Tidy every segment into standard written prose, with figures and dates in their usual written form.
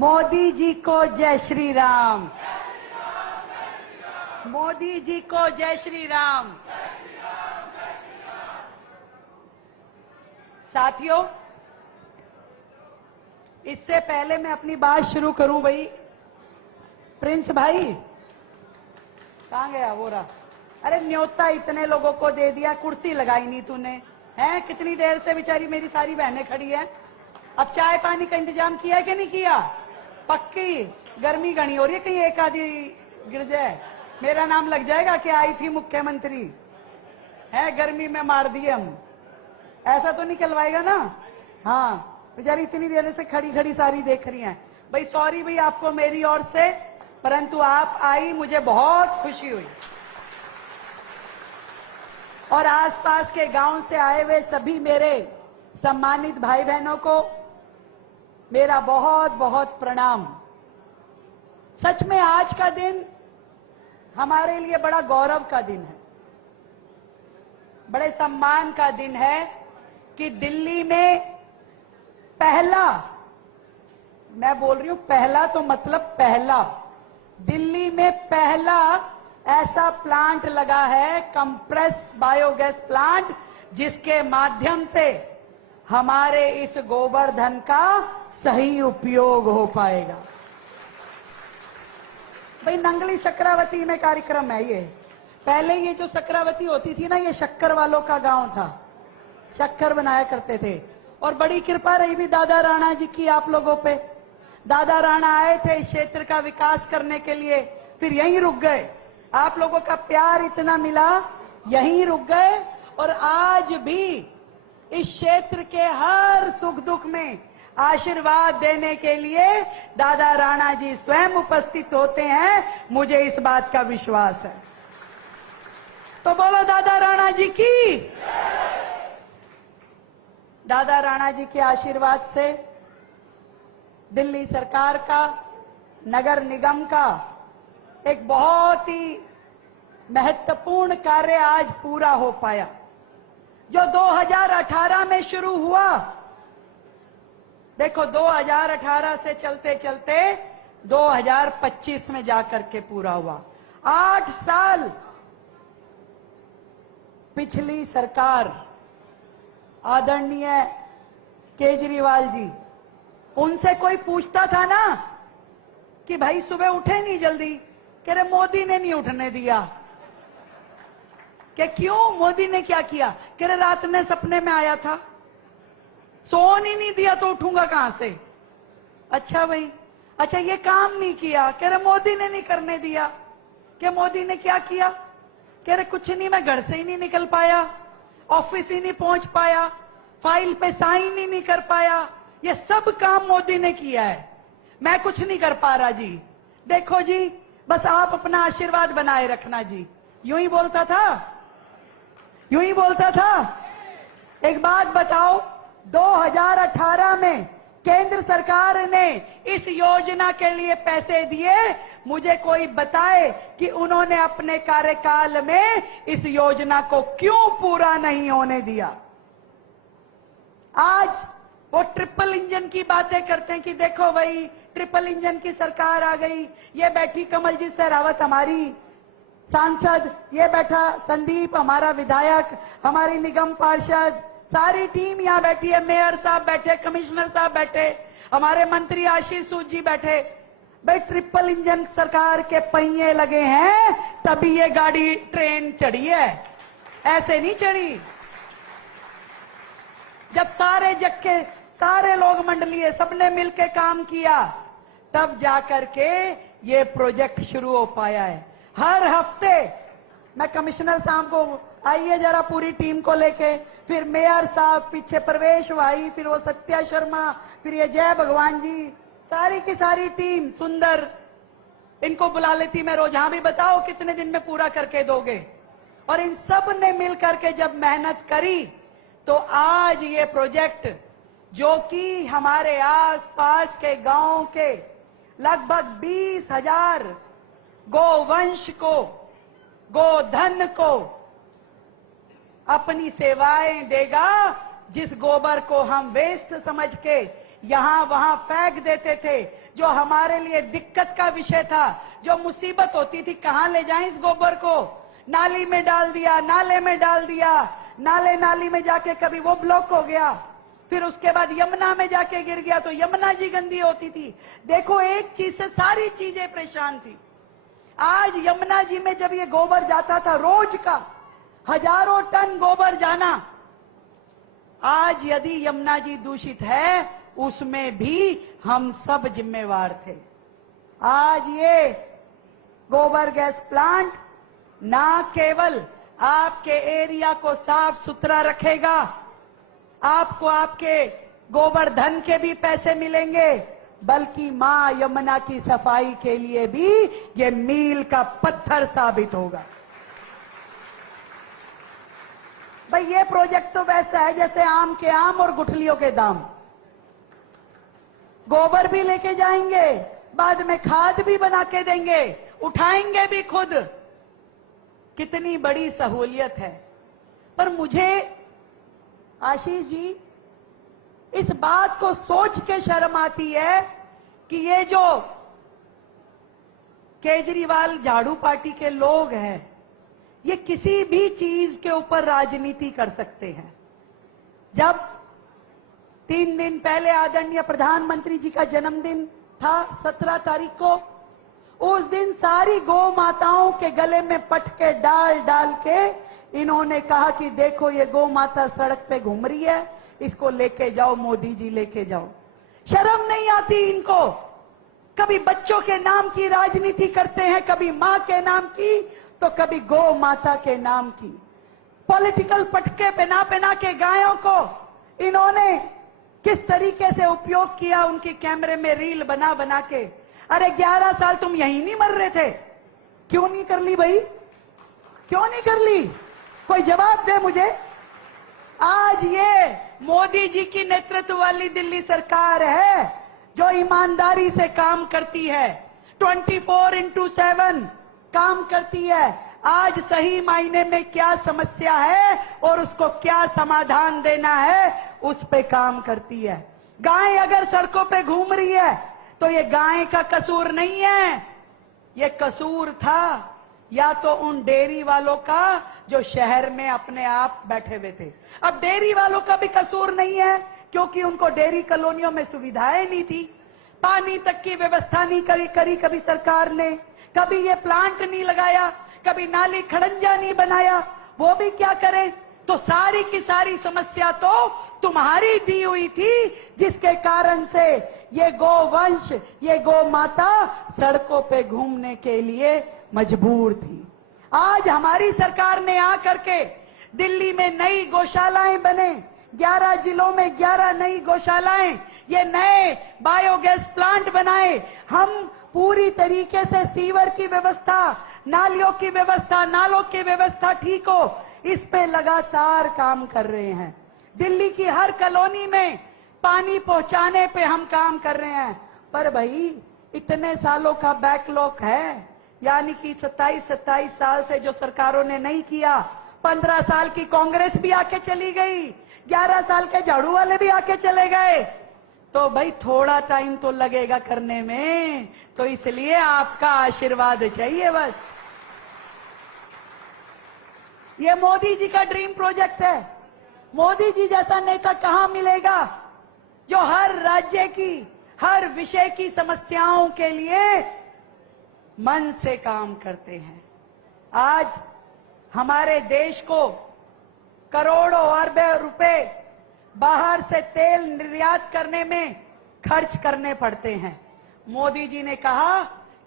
मोदी जी को जय श्री राम। मोदी जी को जय श्री राम। साथियों, इससे पहले मैं अपनी बात शुरू करूं, भाई प्रिंस भाई कहां गया? वो रहा। अरे न्योता इतने लोगों को दे दिया, कुर्सी लगाई नहीं तूने, हैं? कितनी देर से बेचारी मेरी सारी बहनें खड़ी हैं। अब चाय पानी का इंतजाम किया है कि नहीं किया? पक्की गर्मी घनी हो रही है, कहीं एक आधी गिर जाए, मेरा नाम लग जाएगा कि आई थी मुख्यमंत्री है, गर्मी में मार दिए हम। ऐसा तो निकलवाएगा ना? हाँ, बेचारी इतनी देर से खड़ी खड़ी सारी देख रही हैं। भाई सॉरी भाई आपको मेरी ओर से, परंतु आप आई, मुझे बहुत खुशी हुई। और आसपास के गांव से आए हुए सभी मेरे सम्मानित भाई बहनों को मेरा बहुत बहुत प्रणाम। सच में आज का दिन हमारे लिए बड़ा गौरव का दिन है, बड़े सम्मान का दिन है कि दिल्ली में पहला, मैं बोल रही हूं पहला तो मतलब पहला, दिल्ली में पहला ऐसा प्लांट लगा है, कंप्रेस बायोगैस प्लांट, जिसके माध्यम से हमारे इस गोवर्धन का सही उपयोग हो पाएगा। भाई नंगली सक्रावती में कार्यक्रम है ये। पहले ये जो सक्रावती होती थी ना, ये शक्कर वालों का गांव था, शक्कर बनाया करते थे। और बड़ी कृपा रही भी दादा राणा जी की आप लोगों पे। दादा राणा आए थे इस क्षेत्र का विकास करने के लिए, फिर यहीं रुक गए। आप लोगों का प्यार इतना मिला, यहीं रुक गए। और आज भी इस क्षेत्र के हर सुख दुख में आशीर्वाद देने के लिए दादा राणा जी स्वयं उपस्थित होते हैं, मुझे इस बात का विश्वास है। तो बोलो दादा राणा जी की। दादा राणा जी के आशीर्वाद से दिल्ली सरकार का, नगर निगम का एक बहुत ही महत्वपूर्ण कार्य आज पूरा हो पाया, जो 2018 में शुरू हुआ। देखो 2018 से चलते चलते 2025 में जाकर के पूरा हुआ। 8 साल पिछली सरकार, आदरणीय केजरीवाल जी, उनसे कोई पूछता था ना कि भाई सुबह उठे नहीं जल्दी, कह रहे मोदी ने नहीं उठने दिया। कि क्यों? मोदी ने क्या किया? कह रहे रात में सपने में आया था, सोने ही नहीं दिया, तो उठूंगा कहां से? अच्छा भाई, अच्छा ये काम नहीं किया, कह रहे मोदी ने नहीं करने दिया। क्या मोदी ने क्या किया? कह रहे कुछ नहीं, मैं घर से ही नहीं निकल पाया, ऑफिस ही नहीं पहुंच पाया, फाइल पे साइन ही नहीं कर पाया, ये सब काम मोदी ने किया है, मैं कुछ नहीं कर पा रहा जी। देखो जी, बस आप अपना आशीर्वाद बनाए रखना जी। यूं ही बोलता था, यूं ही बोलता था। एक बात बताओ, 2018 में केंद्र सरकार ने इस योजना के लिए पैसे दिए, मुझे कोई बताए कि उन्होंने अपने कार्यकाल में इस योजना को क्यों पूरा नहीं होने दिया। आज वो ट्रिपल इंजन की बातें करते हैं कि देखो भाई ट्रिपल इंजन की सरकार आ गई, ये बैठी कमलजीत शेरावत हमारी सांसद, ये बैठा संदीप हमारा विधायक, हमारी निगम पार्षद, सारी टीम यहाँ बैठी है, मेयर साहब बैठे, कमिश्नर साहब बैठे, हमारे मंत्री आशीष सूद जी बैठे। भाई ट्रिपल इंजन सरकार के पहिए लगे हैं तभी ये गाड़ी ट्रेन चढ़ी है, ऐसे नहीं चढ़ी। जब सारे जक्के, सारे लोग मंडलीय सबने मिलकर काम किया, तब जाकर के ये प्रोजेक्ट शुरू हो पाया है। हर हफ्ते मैं कमिश्नर साहब को, आइए जरा पूरी टीम को लेके, फिर मेयर साहब, पीछे प्रवेश भाई, फिर वो सत्या शर्मा, फिर ये जय भगवान जी, सारी की सारी टीम सुंदर, इनको बुला लेती मैं रोज। हाँ भी बताओ कितने दिन में पूरा करके दोगे? और इन सब ने मिलकर के जब मेहनत करी, तो आज ये प्रोजेक्ट, जो कि हमारे आसपास के गांव के लगभग 20,000 गोवंश को, गोधन को अपनी सेवाएं देगा, जिस गोबर को हम वेस्ट समझ के यहां वहां फेंक देते थे, जो हमारे लिए दिक्कत का विषय था, जो मुसीबत होती थी, कहां ले जाएं इस गोबर को, नाली में डाल दिया, नाले में डाल दिया, नाली में जाके कभी वो ब्लॉक हो गया, फिर उसके बाद यमुना में जाके गिर गया तो यमुना जी गंदी होती थी। देखो, एक चीज से सारी चीजें परेशान थी। आज यमुना जी में जब ये गोबर जाता था, रोज का हजारों टन गोबर जाना, आज यदि यमुना जी दूषित है, उसमें भी हम सब जिम्मेवार थे। आज ये गोबर गैस प्लांट ना केवल आपके एरिया को साफ सुथरा रखेगा, आपको आपके गोवर्धन के भी पैसे मिलेंगे, बल्कि मां यमुना की सफाई के लिए भी ये मील का पत्थर साबित होगा। भाई, ये प्रोजेक्ट तो वैसा है जैसे आम के आम और गुठलियों के दाम। गोबर भी लेके जाएंगे, बाद में खाद भी बना के देंगे, उठाएंगे भी खुद। कितनी बड़ी सहूलियत है। पर मुझे आशीष जी, इस बात को सोच के शर्म आती है कि ये जो केजरीवाल झाड़ू पार्टी के लोग हैं, ये किसी भी चीज के ऊपर राजनीति कर सकते हैं। जब 3 दिन पहले आदरणीय प्रधानमंत्री जी का जन्मदिन था, 17 तारीख को, उस दिन सारी गौ माताओं के गले में पटके डाल डाल के इन्होंने कहा कि देखो, ये गौ माता सड़क पे घूम रही है, इसको लेके जाओ, मोदी जी लेके जाओ। शर्म नहीं आती इनको? कभी बच्चों के नाम की राजनीति करते हैं, कभी मां के नाम की, तो कभी गौ माता के नाम की। पॉलिटिकल पटके पहना पहना के गायों को इन्होंने किस तरीके से उपयोग किया, उनके कैमरे में रील बना बना के। अरे 11 साल तुम यहीं नहीं मर रहे थे, क्यों नहीं कर ली भाई? क्यों नहीं कर ली? कोई जवाब दे मुझे। आज ये मोदी जी की नेतृत्व वाली दिल्ली सरकार है जो ईमानदारी से काम करती है, 24/7 काम करती है। आज सही मायने में क्या समस्या है और उसको क्या समाधान देना है, उस पे काम करती है। गाय अगर सड़कों पे घूम रही है तो ये गाय का कसूर नहीं है, ये कसूर था या तो उन डेयरी वालों का जो शहर में अपने आप बैठे हुए थे। अब डेयरी वालों का भी कसूर नहीं है, क्योंकि उनको डेयरी कॉलोनियों में सुविधाएं नहीं थी, पानी तक की व्यवस्था नहीं करी कभी सरकार ने, कभी ये प्लांट नहीं लगाया, कभी नाली खड़ंजा नहीं बनाया। वो भी क्या करें? तो सारी की सारी समस्या तो तुम्हारी दी हुई थी, जिसके कारण से ये गोवंश, ये गौ माता सड़कों पे घूमने के लिए मजबूर थी। आज हमारी सरकार ने आकर के दिल्ली में नई गौशालाएं बने, 11 जिलों में 11 नई गौशालाएं, ये नए बायोगैस प्लांट बनाए। हम पूरी तरीके से सीवर की व्यवस्था, नालियों की व्यवस्था, नालों की व्यवस्था ठीक हो, इस पे लगातार काम कर रहे हैं। दिल्ली की हर कॉलोनी में पानी पहुंचाने पे हम काम कर रहे हैं। पर भाई, इतने सालों का बैकलॉग है, यानी कि 27 साल से जो सरकारों ने नहीं किया। 15 साल की कांग्रेस भी आके चली गई, 11 साल के झाड़ू वाले भी आके चले गए, तो भाई थोड़ा टाइम तो लगेगा करने में। तो इसलिए आपका आशीर्वाद चाहिए बस। ये मोदी जी का ड्रीम प्रोजेक्ट है। मोदी जी जैसा नेता कहां मिलेगा जो हर राज्य की, हर विषय की समस्याओं के लिए मन से काम करते हैं। आज हमारे देश को करोड़ों अरबों रुपए बाहर से तेल निर्यात करने में खर्च करने पड़ते हैं। मोदी जी ने कहा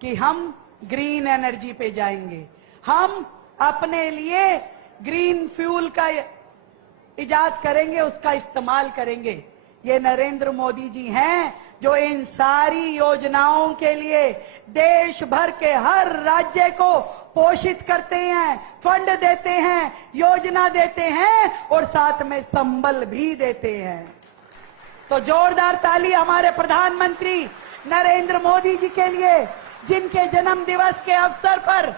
कि हम ग्रीन एनर्जी पे जाएंगे, हम अपने लिए ग्रीन फ्यूल का इजाद करेंगे, उसका इस्तेमाल करेंगे। ये नरेंद्र मोदी जी हैं जो इन सारी योजनाओं के लिए देश भर के हर राज्य को पोषित करते हैं, फंड देते हैं, योजना देते हैं और साथ में संबल भी देते हैं। तो जोरदार ताली हमारे प्रधानमंत्री नरेंद्र मोदी जी के लिए, जिनके जन्म दिवस के अवसर पर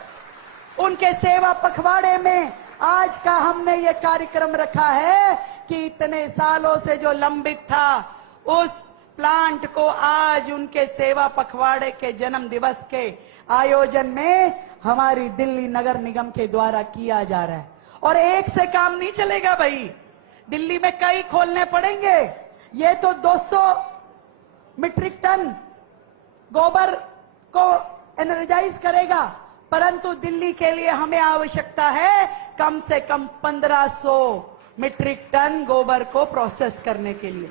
उनके सेवा पखवाड़े में आज का हमने ये कार्यक्रम रखा है कि इतने सालों से जो लंबित था, उस प्लांट को आज उनके सेवा पखवाड़े के जन्म दिवस के आयोजन में हमारी दिल्ली नगर निगम के द्वारा किया जा रहा है। और एक से काम नहीं चलेगा भाई, दिल्ली में कई खोलने पड़ेंगे। ये तो 200 मीट्रिक टन गोबर को एनर्जाइज करेगा, परंतु दिल्ली के लिए हमें आवश्यकता है कम से कम 1500 मीट्रिक टन गोबर को प्रोसेस करने के लिए।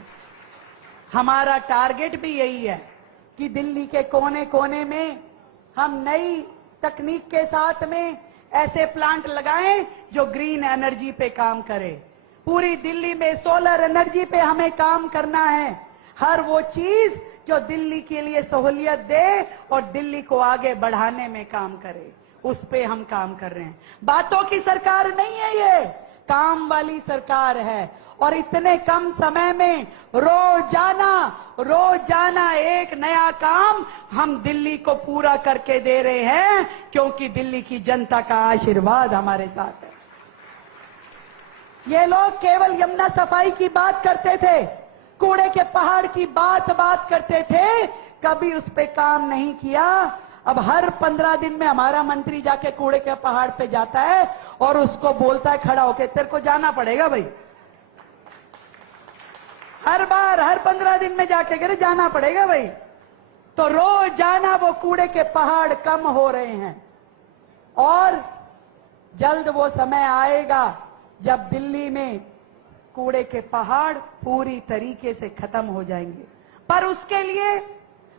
हमारा टारगेट भी यही है कि दिल्ली के कोने कोने में हम नई तकनीक के साथ में ऐसे प्लांट लगाएं जो ग्रीन एनर्जी पे काम करे। पूरी दिल्ली में सोलर एनर्जी पे हमें काम करना है। हर वो चीज जो दिल्ली के लिए सहूलियत दे और दिल्ली को आगे बढ़ाने में काम करे, उस पे हम काम कर रहे हैं। बातों की सरकार नहीं है ये, काम वाली सरकार है। और इतने कम समय में रोजाना एक नया काम हम दिल्ली को पूरा करके दे रहे हैं, क्योंकि दिल्ली की जनता का आशीर्वाद हमारे साथ है। ये लोग केवल यमुना सफाई की बात करते थे, कूड़े के पहाड़ की बात करते थे, कभी उस पे काम नहीं किया। अब हर 15 दिन में हमारा मंत्री जाके कूड़े के पहाड़ पे जाता है और उसको बोलता है खड़ा होके, तेरे को जाना पड़ेगा भाई। हर 15 दिन में जाके कह रहे जाना पड़ेगा भाई। तो रोजाना वो कूड़े के पहाड़ कम हो रहे हैं और जल्द वो समय आएगा जब दिल्ली में कूड़े के पहाड़ पूरी तरीके से खत्म हो जाएंगे। पर उसके लिए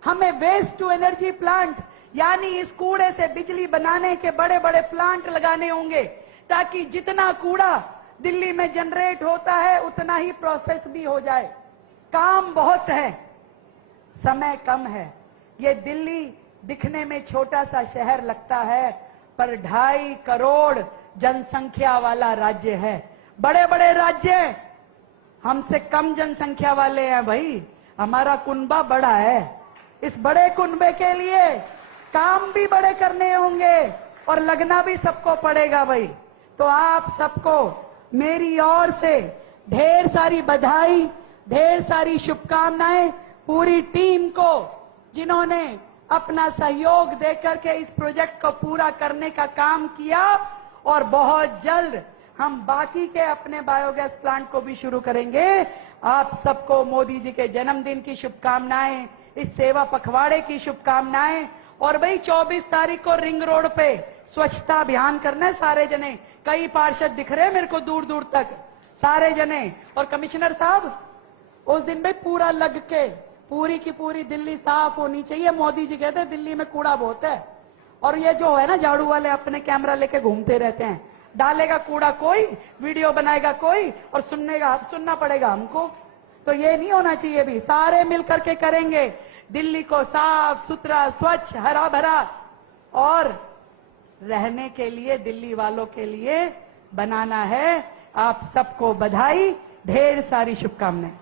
हमें वेस्ट टू एनर्जी प्लांट, यानी इस कूड़े से बिजली बनाने के बड़े बड़े प्लांट लगाने होंगे, ताकि जितना कूड़ा दिल्ली में जनरेट होता है उतना ही प्रोसेस भी हो जाए। काम बहुत है, समय कम है। ये दिल्ली दिखने में छोटा सा शहर लगता है, पर 2.5 करोड़ जनसंख्या वाला राज्य है। बड़े बड़े राज्य हमसे कम जनसंख्या वाले हैं भाई, हमारा कुनबा बड़ा है। इस बड़े कुनबे के लिए काम भी बड़े करने होंगे और लगना भी सबको पड़ेगा भाई। तो आप सबको मेरी ओर से ढेर सारी बधाई, ढेर सारी शुभकामनाएं। पूरी टीम को जिन्होंने अपना सहयोग देकर के इस प्रोजेक्ट को पूरा करने का काम किया, और बहुत जल्द हम बाकी के अपने बायोगैस प्लांट को भी शुरू करेंगे। आप सबको मोदी जी के जन्मदिन की शुभकामनाएं, इस सेवा पखवाड़े की शुभकामनाएं। और भाई 24 तारीख को रिंग रोड पे स्वच्छता अभियान करना है सारे जने। कई पार्षद दिख रहे हैं मेरे को दूर दूर तक, सारे जने। और कमिश्नर साहब उस दिन भाई पूरा लग के पूरी की पूरी दिल्ली साफ होनी चाहिए। मोदी जी कहते हैं दिल्ली में कूड़ा बहुत है, और ये जो है ना झाड़ू वाले अपने कैमरा लेके घूमते रहते हैं। डालेगा कूड़ा कोई, वीडियो बनाएगा कोई, और सुनना पड़ेगा हमको। तो ये नहीं होना चाहिए भी, सारे मिलकर के करेंगे दिल्ली को साफ सुथरा, स्वच्छ, हरा भरा और रहने के लिए दिल्ली वालों के लिए बनाना है। आप सबको बधाई, ढेर सारी शुभकामनाएं।